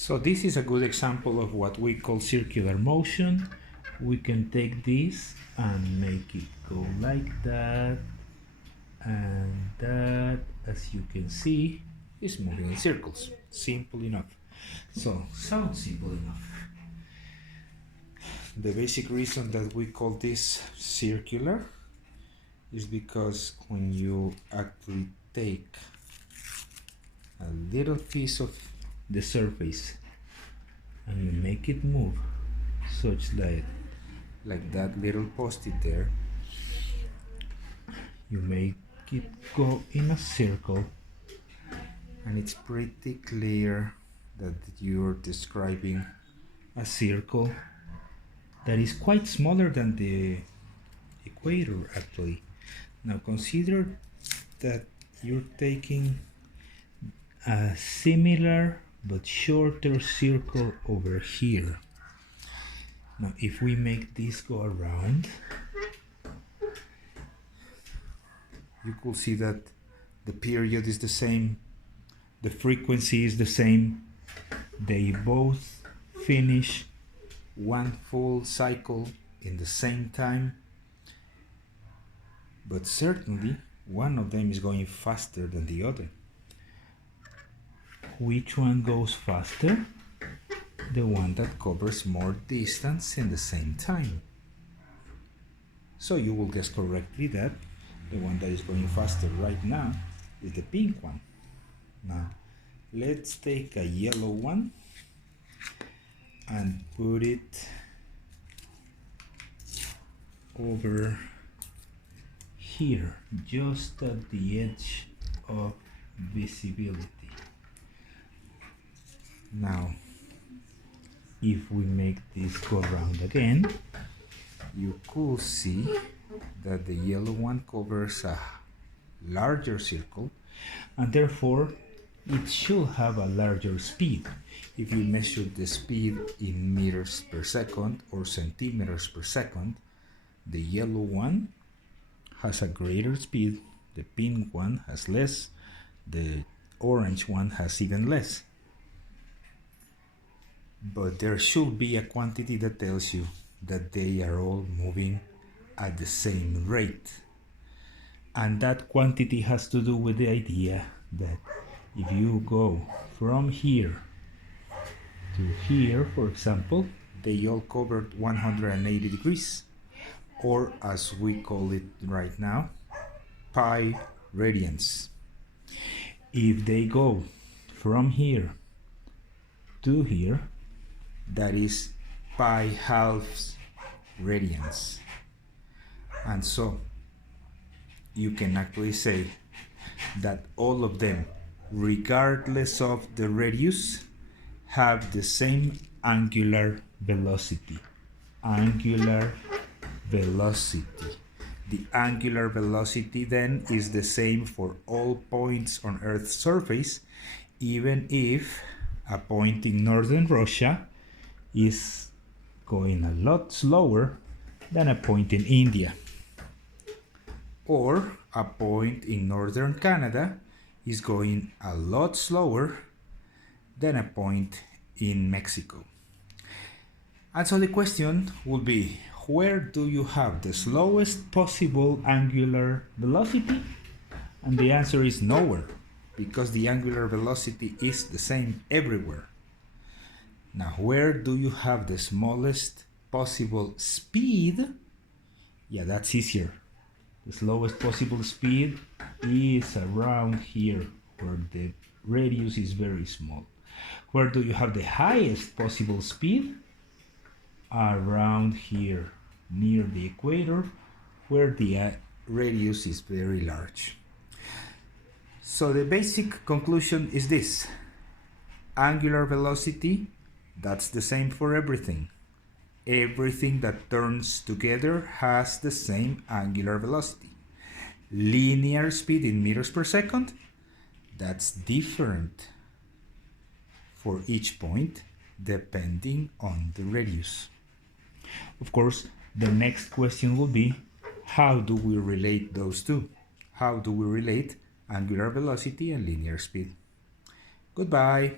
So this is a good example of what we call circular motion. We can take this and make it go like that, and that, as you can see, is moving in circles. Simple enough. So, sounds simple enough. The basic reason that we call this circular is because when you actually take a little piece of the surface and you make it move such that, like that little post-it there, you make it go in a circle, and it's pretty clear that you're describing a circle that is quite smaller than the equator actually. Now consider that you're taking a similar but shorter circle over here. Now if we make this go around, you could see that the period is the same, the frequency is the same, they both finish one full cycle in the same time, but certainly one of them is going faster than the other. Which one goes faster? The one that covers more distance in the same time. So you will guess correctly that the one that is going faster right now is the pink one. Now let's take a yellow one and put it over here, just at the edge of visibility. Now if we make this go around again, you could see that the yellow one covers a larger circle, and therefore it should have a larger speed. If you measure the speed in meters per second or centimeters per second, the yellow one has a greater speed, the pink one has less, the orange one has even less. But there should be a quantity that tells you that they are all moving at the same rate. And that quantity has to do with the idea that if you go from here to here, for example, they all covered 180 degrees, or as we call it right now, pi radians. If they go from here to here, that is pi halves radians. And so you can actually say that all of them, regardless of the radius, have the same angular velocity. Angular velocity. The angular velocity then is the same for all points on Earth's surface, even if a point in northern Russia is going a lot slower than a point in India, or a point in northern Canada is going a lot slower than a point in Mexico. And so the question would be, where do you have the slowest possible angular velocity? And the answer is nowhere, because the angular velocity is the same everywhere. Now, where do you have the smallest possible speed? Yeah, that's easier. The slowest possible speed is around here, where the radius is very small. Where do you have the highest possible speed? Around here, near the equator, where the radius is very large. So the basic conclusion is this: angular velocity, that's the same for everything. Everything that turns together has the same angular velocity. Linear speed in meters per second, that's different for each point depending on the radius. Of course, the next question will be, how do we relate those two? How do we relate angular velocity and linear speed? Goodbye.